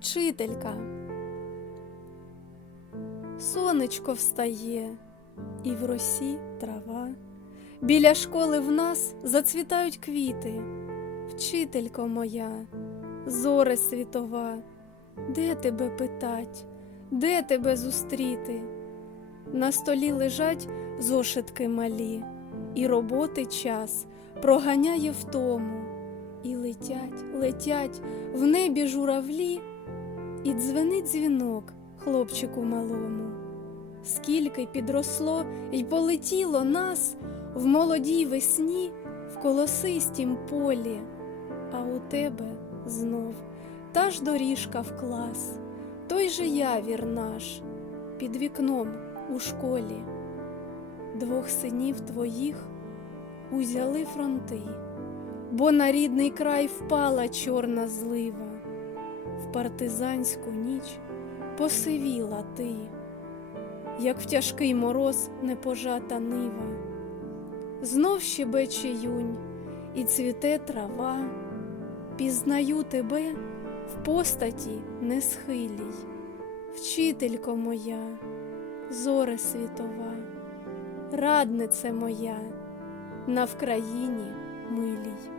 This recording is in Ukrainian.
вчителька. Сонечко встає, і в росі трава. Біля школи в нас зацвітають квіти. Вчителько моя, зоре світова, де тебе питать, де тебе зустріти? На столі лежать зошитки малі, і роботи час проганяє втому. І летять, летять в небі журавлі, і дзвенить дзвінок хлопчику малому. Скільки підросло й полетіло нас в молодій весні в колосистім полі, а у тебе знов та ж доріжка в клас, той же явір наш під вікном у школі. Двох синів твоїх узяли фронти, бо на рідний край впала чорна злива, в партизанську ніч посивіла ти, як в тяжкий мороз непожата нива, знов щебече юнь і цвіте трава, пізнаю тебе в постаті несхилій, вчителько моя, зоре світова, раднице моя на Вкраїні милій.